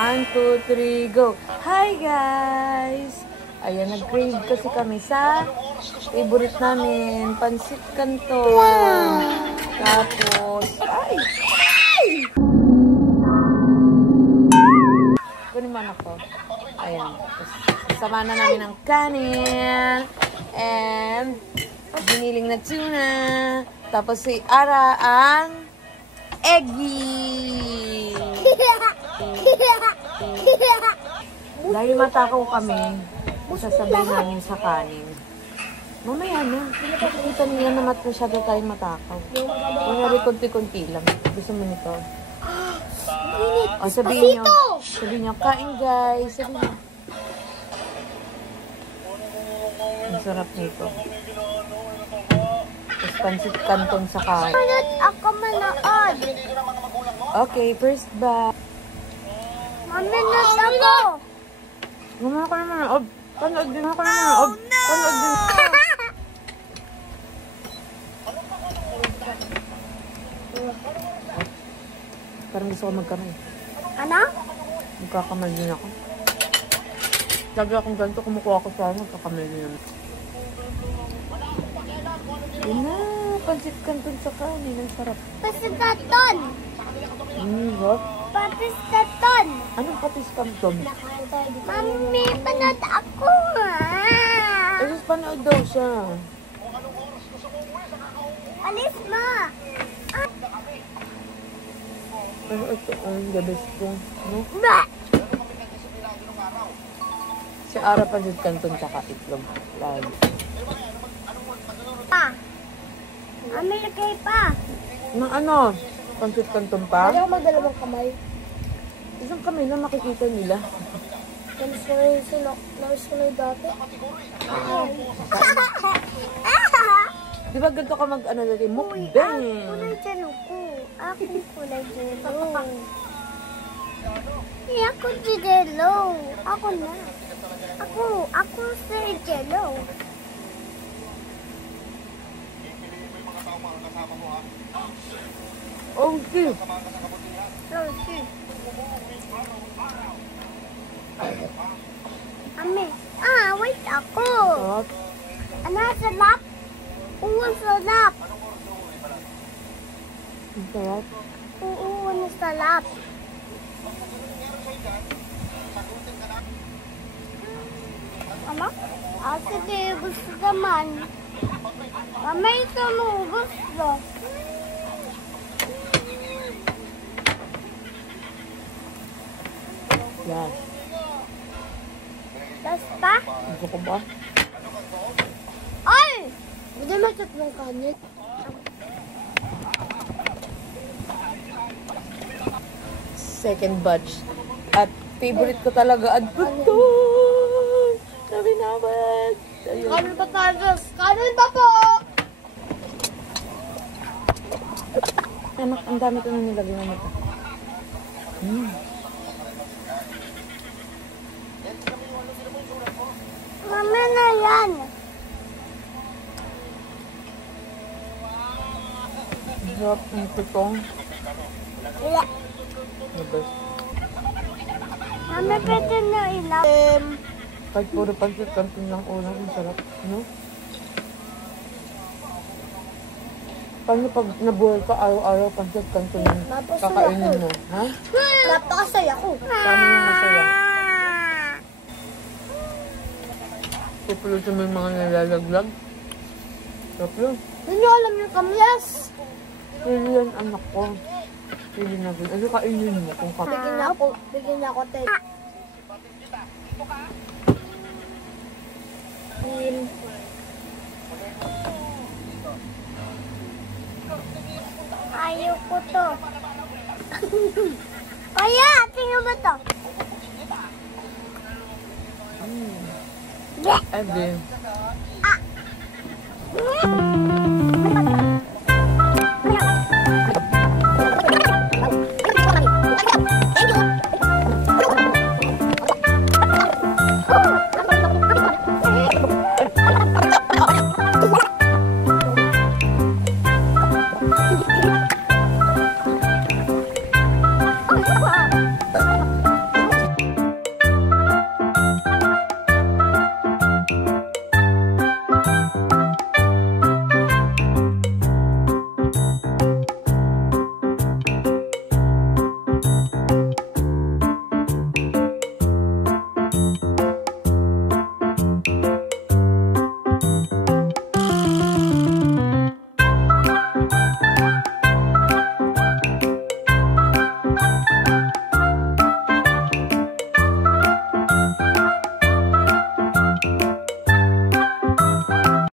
1, 2, 3, go! Hi guys! Ayan, nag-crave kasi kami sa favorite namin, Pansit Canton. Tapos, ay! Kunin mo ako. Ayan. Sasama na namin ng kanin. And, biniling na tuna. Tapos si Ara ang eggy. Dahil matakaw kami, sasabay namin sa kanin. Mamaya na. Nakikita nila na masyado tayong matakaw. Kunyari, konti-konti lang. Gusto mo nito? O, sabihin nyo, kain guys. Sabihin nyo. Ang sarap nito. Tapos Pansit Canton sa kain. Ako manood. Okay, first bite. Manood ako. Mamaya ko naman manood. Panood din ako naman manood. Panood din. Parang gusto ko magkamay. Ano? Magkakamay din ako. Sabi akong ganito, kumukuha ko sa ano, magkakamay din naman. Yun na, Pansit Canton sa kanin. Ang sarap. Pansit Canton. What? Pansit Canton. Anong Patis Canton? Mami, panood ako nga. Ayos, panood daw siya. Alis mo. Ano ito? Ang the best ko. No? Ba? Si Ara Pansit Canton tsaka itlog. Lagi. Mami, lagay pa. Nang ano? Pansit Canton pa? Ayaw magdalawang kamay. Isang kamay lang makikita nila. Namisunod dati. Di ba ganito ka mag-ano dati? Mukbang! Kulay jelo ko. Ako kulay jelo. Ako si jelo. Ako na. Ako si jelo. Oh, sis! Ame, wait ako. Sarap. Ano, salap? Oo, salap. Ang sarap. Oo, ano, salap. Ama? Sige, gusto naman. Mama, ito mo gusto. Yes. Das pa? Gusto ko ba? Ay! Hindi matatlong kanin. Second batch. At favorite ko talaga. Adbuto! Sabi naman. Kanin pa tayo. Kanin pa po! Anak, ang dami ko na nilagay na mata. Mama na yan. Sarap ng tutong. Wala. The best. Mama, pwede na ilang. Kahit puro Pansit Canton lang ulang, ang sarap. No? Paano pag nabuhay ka araw-araw Pansit Canton yung kakainin mo? Ha? Napakasaya ko. Paano yung masaya? Pupulutin mo yung mga nilalaglag. Sarap yun. Hindi alam yung kamyas. Pili yan, anak ko. Pili na din. Ano kainin mo kung kakain? Bigyan niya ako, te. Ayaw ko to. Kaya, tingnan mo to. Ede.